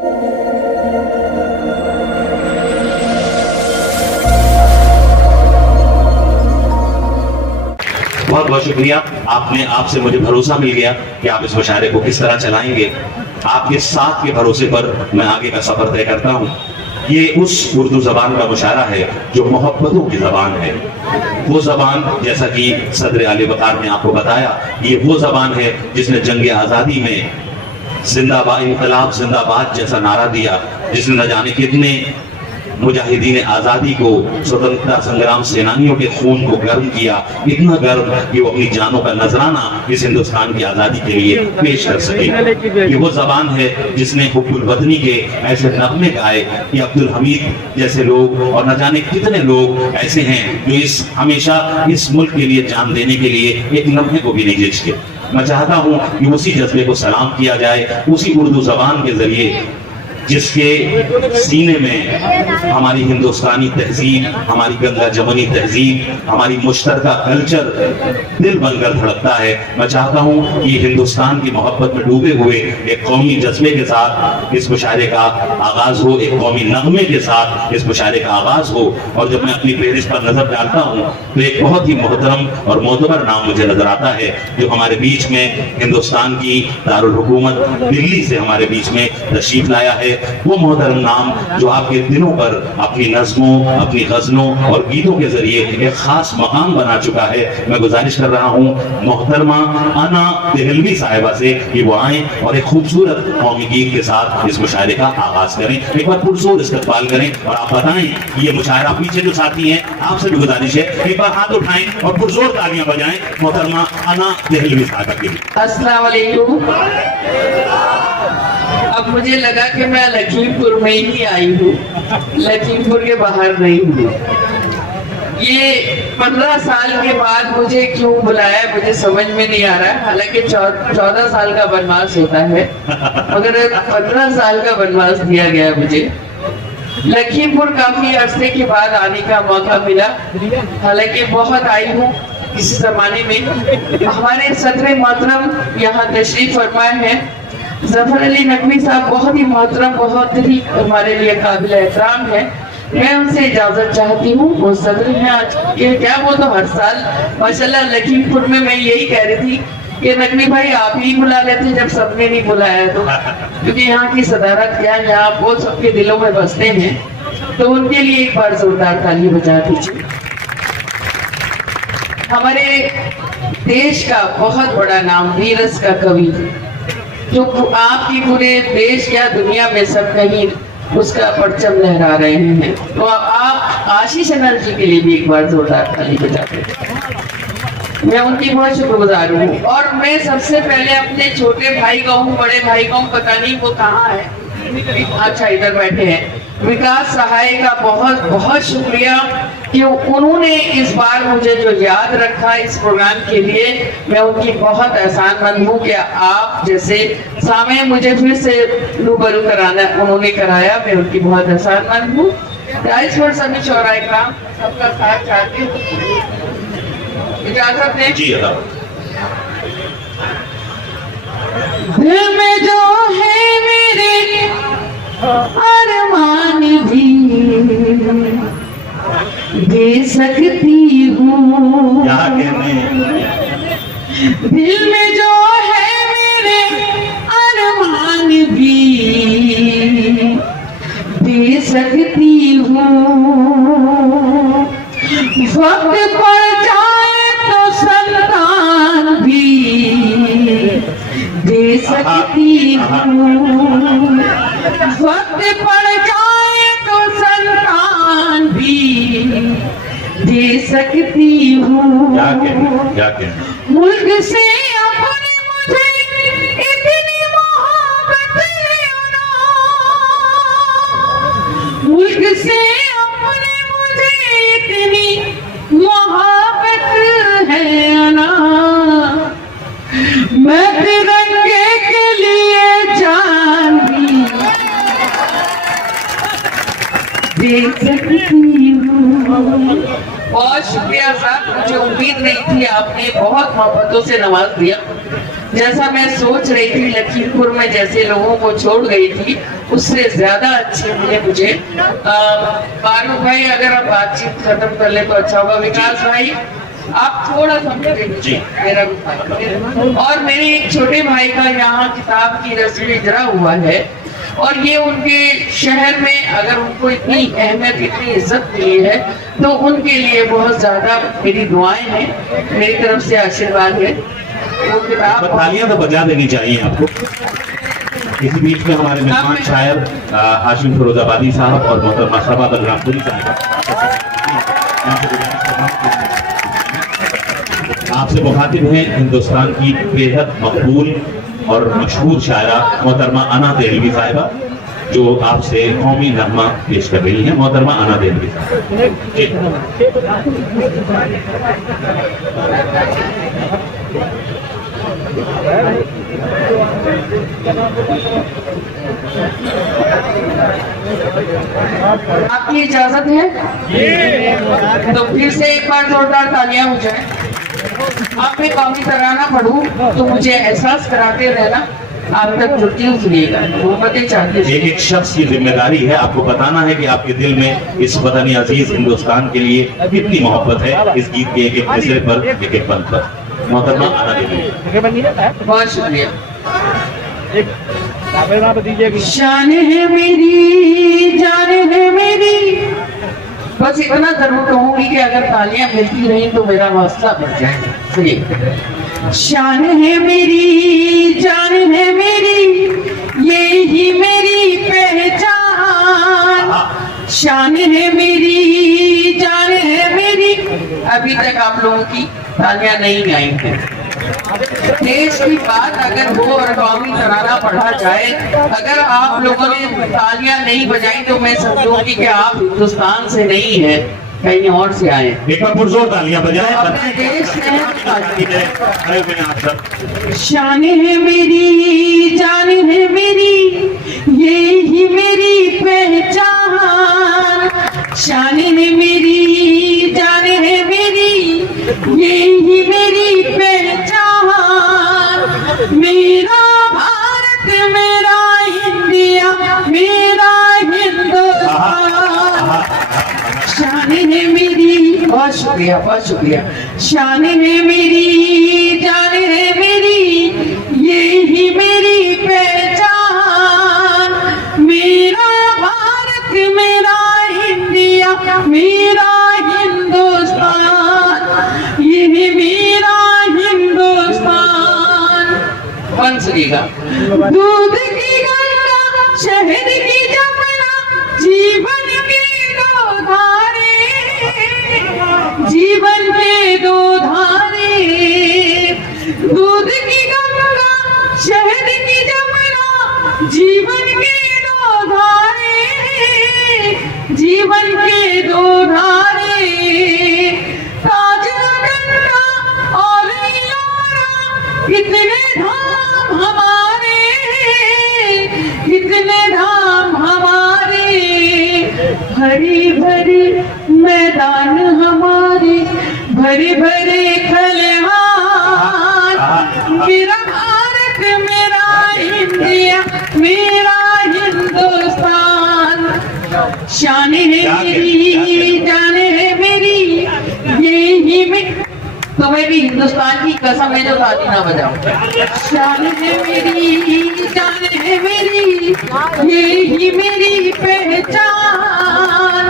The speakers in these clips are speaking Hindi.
बहुत बहुत शुक्रिया। आपसे मुझे भरोसा मिल गया कि आप इस मुशायरे को किस तरह चलाएंगे। आपके साथ के भरोसे पर मैं आगे का सफर तय करता हूँ। ये उस उर्दू जबान का मुशायरा है जो मोहब्बतों की जबान है। वो जबान, जैसा कि सदर आले वकार ने आपको बताया, ये वो जबान है जिसने जंग आज़ादी में जिंदाबाद, इनकलाब जिंदाबाद जैसा नारा दिया, जिसने न जाने कितने मुजाहिदीन आज़ादी को, स्वतंत्रता संग्राम सेनानियों के खून को गर्म किया, इतना गर्म कि वो अपनी जानों का नजराना इस हिंदुस्तान की आज़ादी के लिए पेश कर सके। ये वो जबान है जिसने हुब्बुल वतनी के ऐसे नगमे गाए कि अब्दुल हमीद जैसे लोग और न जाने कितने लोग ऐसे हैं जो हमेशा इस मुल्क के लिए जान देने के लिए एक लम्हे को भी नहीं झिझके। मैं चाहता हूँ कि उसी जज्बे को सलाम किया जाए, उसी उर्दू जबान के जरिए जिसके सीने में हमारी हिंदुस्तानी तहजीब, हमारी गंगा जमुनी तहजीब, हमारी मुश्तरका कल्चर दिल बनकर धड़कता है। मैं चाहता हूँ कि हिंदुस्तान की मोहब्बत में डूबे हुए एक कौमी जज्बे के साथ इस मुशायरे का आगाज हो, एक कौमी नगमे के साथ इस मुशायरे का आगाज हो। और जब मैं अपनी फहरिस्त पर नजर डालता हूँ तो एक बहुत ही मोहतरम और मोतबर नाम मुझे नजर आता है जो हमारे बीच में हिंदुस्तान की दारुल हुकूमत दिल्ली से हमारे बीच में तशरीफ लाया है। वो मोहतरम नाम जो आपके दिलों पर अपनी नज़्मों, अपनी गज़लों और गीतों के जरिए एक खास मकाम बना चुका है। मैं गुजारिश कर रहा हूँ मोहतरमा अना देहलवी साहिबा से कि वो आए और एक खूबसूरत कौमी गीत के साथ इस मुशायरे का आगाज करें। एक बार पुरजोर इस्तकबाल करें और आप बताएं ये मुशायरा, पीछे जो साथी हैं आपसे भी गुजारिश है एक बार हाथ उठाएं और पुरजोर तालियां बजाएं मोहतरमा अना देहलवी साहिबा के लिए। अस्सलाम वालेकुम। अब मुझे लगा कि मैं लखीमपुर में ही आई हूँ, लखीमपुर के बाहर नहीं हूँ। ये 15 साल के बाद मुझे क्यों बुलाया मुझे समझ में नहीं आ रहा है। हालांकि 14 साल का वनवास होता है मगर 15 साल का वनवास दिया गया मुझे। लखीमपुर काफी अरसे के बाद आने का मौका मिला, हालांकि बहुत आई हूँ इस जमाने में। हमारे सदर मोहतरम यहाँ तशरीफ फरमाए हैं जफर अली नकवी साहब, बहुत ही मोहतरम, बहुत ही हमारे लिए काबिल एहतराम है। मैं उनसे इजाजत चाहती हूँ। वो सदर हैं आज के, क्या वो तो हर साल माशाल्लाह लखीमपुर में मैं यही कह रही थी कि नकवी भाई आप ही बुला लेते जब सबने नहीं बुलाया तो, क्योंकि यहाँ की सदारत क्या है, यहाँ वो सबके दिलों में बसते हैं। तो उनके लिए एक बार जोरदार ताली बजा दीजिए। हमारे देश का बहुत बड़ा नाम, वीरस का कवि, जो आपकी पूरे देश या दुनिया में सब कहीं उसका परचम लहरा रहे हैं। तो आप आशीष अनल जी के लिए भी एक बार जोरदार ताली बजाते हैं। मैं उनकी बहुत शुक्रगुजार हूँ। और मैं सबसे पहले अपने छोटे भाई का हूँ, बड़े भाई का हूँ, पता नहीं वो कहाँ है, अच्छा इधर बैठे हैं, विकास सहाय का बहुत बहुत शुक्रिया कि उन्होंने इस बार मुझे जो याद रखा इस प्रोग्राम के लिए। मैं उनकी बहुत एहसानमंद हूँ कि आप जैसे सामने मुझे फिर से रूबरू कराना उन्होंने कराया। मैं उनकी बहुत एहसानमंद हूँ। सभी शोरा इकराम सबका साथ चाहती हूँ, इजाजत दें। जी दिल में जो है मेरे अरमान भी दे सकती हूँ, दिल में जो है मेरे अरमान भी दे सकती हूँ। वक्त पड़ जाए तो संतान भी दे सकती हूँ, वक्त पड़ जाए तो संतान भी दे सकती हूँ। मुल्क से अपने मुझे इतनी मोहब्बत है ना, मुल्क से अपने मुझे इतनी मोहब्बत है ना, मैं तिरंगे के लिए जान भी दे सकती हूँ। बहुत शुक्रिया साहब, मुझे उम्मीद नहीं थी, आपने बहुत मोहब्बतों से नवाज दिया। जैसा मैं सोच रही थी लखीमपुर में जैसे लोगों को छोड़ गई थी उससे ज्यादा अच्छे मिले मुझे। बारू भाई अगर आप बातचीत खत्म कर ले तो अच्छा होगा। विकास भाई आप थोड़ा सा मेरा और मेरे एक छोटे भाई का यहाँ किताब की रस्म इजरा हुआ है और ये उनके शहर में अगर उनको इतनी अहमियत इतनी इज्जत मिली है तो उनके लिए बहुत ज्यादा मेरी दुआएं हैं, मेरी तरफ से आशीर्वाद है। वो किताब तालियां तो बजा देनी चाहिए आपको। इस बीच में हमारे मेहमान शायर हाशिम फिरोजाबादी साहब और मोहतरमा सबा बलरामपुरी साहब आपसे मुखातिब हैं हिंदुस्तान की बेहद मकबूल और मशहूर शायरा मोहतरमा अना देलवी साहिबा जो आपसे कौमी नगमा पेश कर रही हैं। मोहतरमा अना देलवी आपकी इजाजत है तो फिर से एक बार जोरदार तालियां हो जाए। आप में कौमी तराना पढ़ूं तो मुझे एहसास कराते रहना, आप तक जुड़ती हुईगा मोहब्बतें चाहते। एक शख्स की जिम्मेदारी है आपको बताना है कि आपके दिल में इस वतन अजीज हिंदुस्तान के लिए कितनी मोहब्बत है। इस गीत के एक एक मिसरे पर एक एक बंद पर मोहतरमा आना देगी। बहुत शुक्रिया। शान है मेरी जान है मेरी, बस इतना जरूर कहूंगी कि अगर तालियां मिलती रही तो मेरा हौसला बढ़ जाएगा। सुनिए। शान है मेरी जान है मेरी ये ही मेरी पहचान, शान है मेरी जान है मेरी। अभी तक आप लोगों की तालियां नहीं आई हैं। देश की बात अगर हो और कौमी तराना पढ़ा जाए, अगर आप लोगों ने तालियां नहीं बजाई तो मैं समझूंगी कि आप हिंदुस्तान से नहीं है, कहीं और से आए। एक बार पुरजोर तालियां बजाएं। अपने देश में शान है मेरी जान है मेरी ये ही मेरी पहचान, शान है मेरी जान है मेरी ये ही मेरी पहचान। मेरा भारत मेरा इंडिया मेरा हिंदुस्तान, शान है मेरी। बहुत शुक्रिया बहुत शुक्रिया। शान है मेरी जान है मेरी ये ही मेरी पहचान। मेरा भारत मेरा इंडिया मेरा हिंदुस्तान ये मेरा हिंदुस्तान। बन सकेगा। दूध की गंगा शहर की जमुना जीवन की दो धारे, जीवन के दो धारे। दूध की गंगा शहर की जमुना जीवन के दो धारे, जीवन के दो धारे। काजल गंगा और यारा कितने धाम हमारे, कितने धाम हमारे। हरी भरी मैदान हमारे भरे भरे खलिहान, मेरा भारत मेरा इंडिया मेरा हिंदुस्तान। शान है मेरी जान है मेरी ये ही में। तुम्हें भी हिंदुस्तान की कसम है जो ताली ना बजाओ। शान है मेरी जान है मेरी ये ही मेरी पहचान।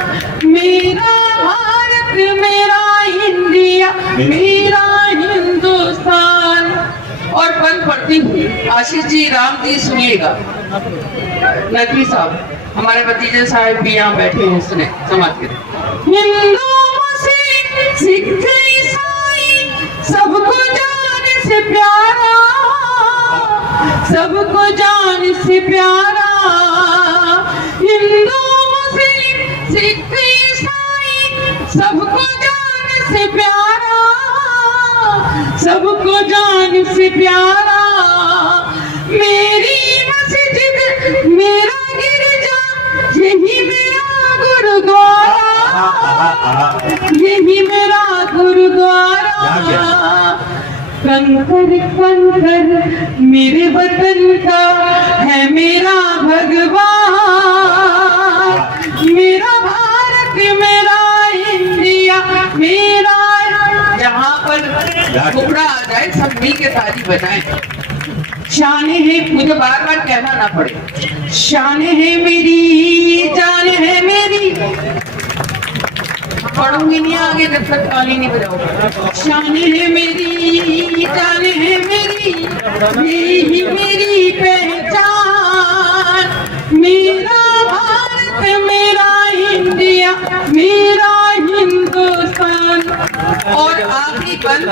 मेरा भारत मेरा इंडिया मेरा हिंदुस्तान। और बंद पड़ती हुई आशीष जी राम जी सुनिएगा। नकवी साहब हमारे भतीजे साहब भी यहाँ बैठे हैं, सुने समाज के। हिंदू मुस्लिम सिख ईसाई सबको जान से प्यारा, सबको जान से प्यारा। हिंदू मुस्लिम सिख ईसाई सबको जान से प्यारा, सबको जान से प्यारा। मेरी मस्जिद मेरा गिरजा यही मेरा गुरुद्वारा, यही मेरा गुरुद्वारा। कंकर कंकर मेरे वतन का है मेरा भगवान, मेरा भारत मेरा इंडिया मेरा। जहाँ पर टुकड़ा आ जाए सब मिल के ताली बजाएं। शान है, मुझे बार बार कहना ना पड़े, शान है मेरी जान है मेरी। पढ़ूंगी नहीं आगे जब तक ताली नहीं बजाऊंगा। शान है मेरी जान है मेरी, यही मेरी पहचान, मेरा भारत मेरा इंडिया मेरा हिंदुस्तान। और आखिरी बंद,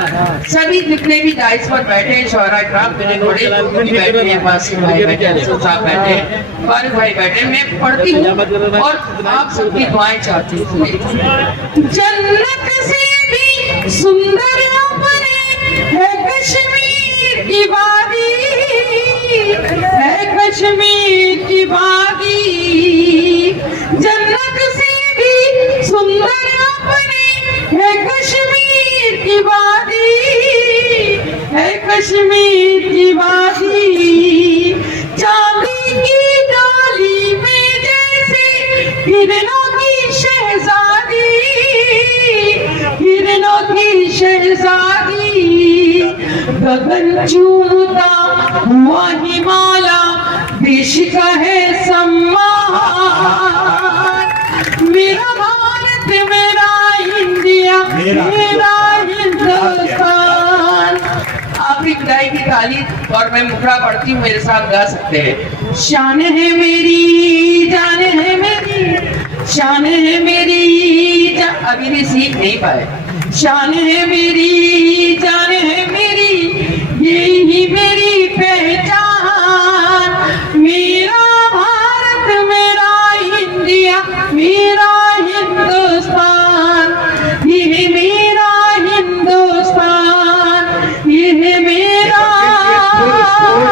सभी जितने भी डाइस पर बैठे हैं, शौहरा इकराम, मेरे बड़े लोग भी बैठे हैं, वासिम भाई बैठे हैं, अफसर साहब बैठे हैं, फारूक भाई बैठे हैं, मैं पढ़ती हूँ और आप सबकी दुआएं चाहती हूँ। जन्नत से भी सुंदर अपने है कश्मीर की वादी, है कश्मीर की वादी। जन्नत से भी सुंदर अपने है कश्मीर की वादी, है कश्मीर की वादी। चांदी की डाली में जैसे हिरणों की शहजादी, हिरणों की शहजादी। गगन चूमता हुआ हिमालय देश का है सम्मान, मेरा भारत मेरा इंडिया मेरा हिंदुस्तान। आखिरी विदाई की ताली और मैं मुखड़ा पढ़ती हूँ, मेरे साथ गा सकते हैं। शान है मेरी जान है मेरी, शान है मेरी अभी भी सीख नहीं पाए। शान है मेरी जान है मेरी, यही मेरी पहचान, मेरा भारत मेरा इंडिया मेरा हिंदुस्तान, यह मेरा हिंदुस्तान, यह मेरा हिंदुस्तान।